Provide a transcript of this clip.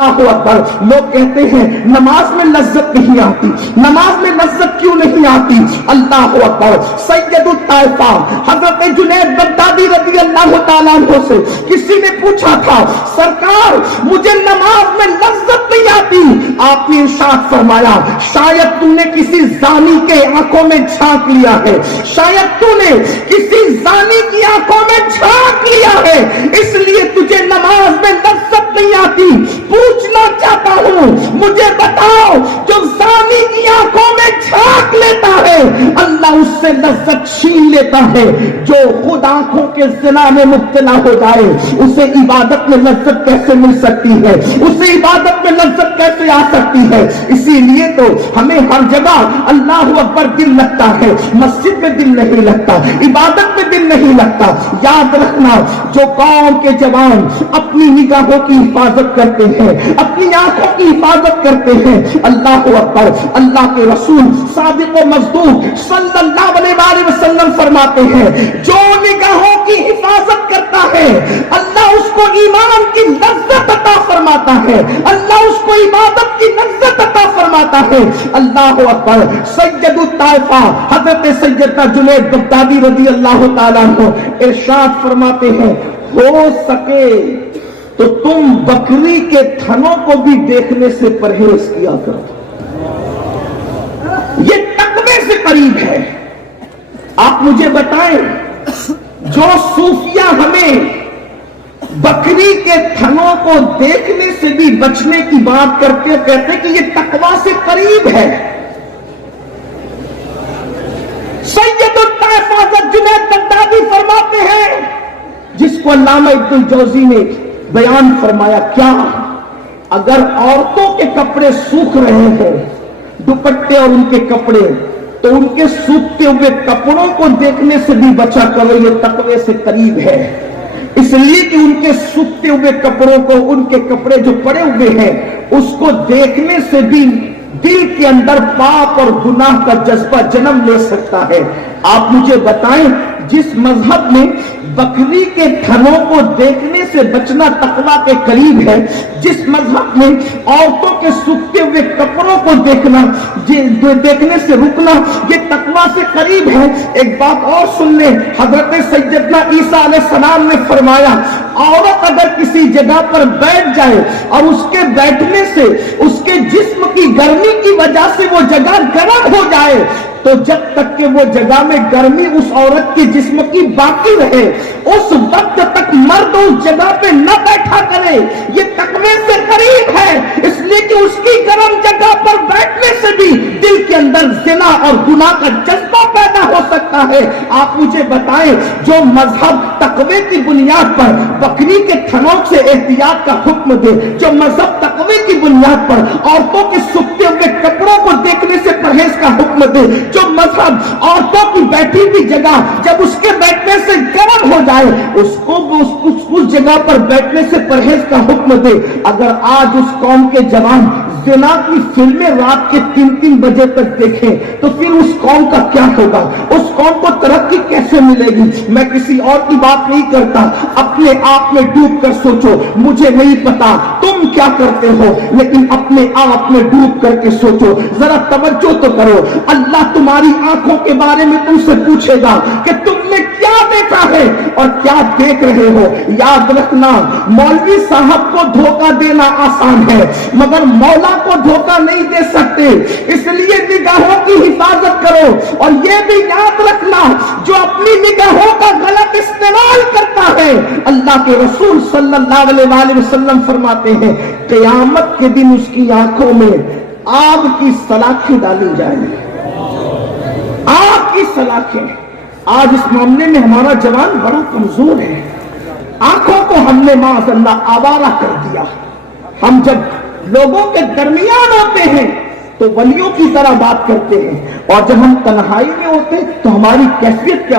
اللہ اکبر. لوگ کہتے ہیں نماز میں لذت نہیں آتی, نماز میں لذت کیوں نہیں آتی؟ اللہ اکبر. سید الطائفہ حضرت جنید بغدادی رضی اللہ تعالیٰ عنہ سے کسی نے پوچھا تھا سرکار مجھے نماز میں لذت نہیں آتی. آپ نے ارشاد فرمایا شاید تو نے کسی زانی کے آنکھوں میں جھانک لیا ہے, شاید تو نے کسی زانی کی آنکھوں میں جھانک لیا ہے, اس لیے تجھے نماز میں لذت نہیں آتی. پوچھنا چاہتا ہوں مجھے بتاؤ جو زانی کی آنکھوں میں جھانک لیتا ہے اللہ اس سے لذت چھین لیتا ہے. جو خود آنکھوں کے زنا میں مبتلا ہو جائے اسے عبادت میں لذت کیسے مل سکتی ہے, اسے عبادت میں لذت کیسے آ سکتی ہے؟ اسی لیے تو ہمیں ہر جگہ اللہ اکبر دل لگتا ہے, مسجد میں دل نہیں لگتا, عبادت میں دل نہیں لگتا. یاد رکھنا جو قوم کے جوان اپنی نگاہوں کی حفاظت کرتے ہیں, اپنی آنکھوں کی حفاظت کرتے ہیں, اللہ اکبر, اللہ کے رسول صادق و مصدوق صلی اللہ علیہ وسلم فرماتے ہیں جو نگاہوں کی حفاظت کرتا ہے اللہ اس کو ایمان کی لذت عطا فرماتا ہے, اللہ اس کو عبادت کی لذت عطا فرماتا ہے. اللہ اکبر. سید الطائفہ حضرت سیدنا جنید بغدادی رضی اللہ تعالیٰ عنہ ارشاد فرماتے ہیں ہو سکے تو تم بکری کے تھنوں کو بھی دیکھنے سے پرہیز کیا کرو, یہ تقوی سے قریب ہے. آپ مجھے بتائیں جو صوفیہ ہمیں بکری کے تھنوں کو دیکھنے سے بھی بچنے کی بات کرتے کہتے کہ یہ تقوی سے قریب ہے. سید الطائفہ جنید بغدادی فرماتے ہیں جس کو علامہ ابن الجوزی نے بیان فرمایا کیا اگر عورتوں کے کپڑے سوکھ رہے ہیں دوپٹے اور ان کے کپڑے تو ان کے سوکھتے ہوئے کپڑوں کو دیکھنے سے بھی بچا کرو, یہ تقوی سے قریب ہے. اس لیے کہ ان کے سوکھتے ہوئے کپڑوں کو, ان کے کپڑے جو پڑے ہوئے ہیں اس کو دیکھنے سے بھی دل کے اندر پاپ اور گناہ کا جذبہ جنم لے سکتا ہے. آپ مجھے بتائیں جس مذہب میں بکری کے تھنوں کو دیکھنے سے بچنا تقوی کے قریب ہے, جس مذہب میں عورتوں کے سوکھتے ہوئے کپڑوں کو دیکھنے سے رکنا یہ تقوی سے قریب ہے. ایک بات اور سن لیں, حضرت سیدنا عیسیٰ علیہ السلام نے فرمایا عورت اگر کسی جگہ پر بیٹھ جائے اور اس کے بیٹھنے سے اس کے جسم کی گرمی کی وجہ سے وہ جگہ گرم ہو جائے تو جب تک کہ وہ جگہ میں گرمی اس عورت کے جسم کی باقی رہے اس وقت تک مرد اس جگہ پہ نہ بیٹھا کرے. یہ تقوی سے قریب ہے, اس لیے کہ اس کی گرم جگہ پر بیٹھنے سے بھی دل کے اندر زنا اور گناہ کا جذبہ پیدا ہو سکتا ہے. آپ مجھے بتائیں جو مذہب تقوی کی بنیاد پر بکری کے تھنوں سے احتیاط کا حکم دے, جو مذہب تقوی کی بنیاد پر عورتوں کے سوکھتے ہوئے کپڑوں کو دیکھنے سے پرہیز کا حکم دے, جو مذہب عورتوں کی بیٹھی ہوئی جگہ جب اس کے بیٹھنے سے گرم ہو جائے اس کو اس جگہ پر بیٹھنے سے پرہیز کا حکم دے, اگر آج اس قوم کے جوان زنا کی فلمیں رات کے 3-3 بجے تک دیکھیں تو پھر اس قوم کا کیا ہوگا, اس قوم کو ترقی کیسے ملے گی؟ میں کسی اور کی بات نہیں کرتا, اپنے آپ میں ڈوب کر سوچو. مجھے نہیں پتا تم کیا کرتے ہو لیکن اپنے آپ میں ڈوب کر کے سوچو, ذرا توجہ تو کرو. اللہ تمہاری آنکھوں کے بارے میں تم سے پوچھے گا کہ تم نے کیا دیکھا ہے اور کیا دیکھ رہے ہو. یاد رکھنا مولوی صاحب کو دھوکہ دینا آسان ہے مگر مولا کو دھوکہ نہیں دے سکتے, اس لیے نگاہوں کی حفاظت کرو. اور یہ بھی یاد رکھنا جو اپنی نگاہوں کا غلط استعمال کرتا ہے اللہ کے رسول صلی اللہ علیہ وسلم فرماتے ہیں قیامت کے دن اس کی آنکھوں میں آگ کی سلاخیں ڈالی جائیں گی, آگ کی سلاخیں. آج اس معاملے میں ہمارا جوان بڑا کمزور ہے, آنکھوں کو ہم نے معاذ اللہ آوارہ کر دیا. ہم جب لوگوں کے درمیان ہوتے ہیں تو ولیوں کی طرح بات کرتے ہیں اور جب ہم تنہائی میں ہوتے تو ہماری کیفیت کیا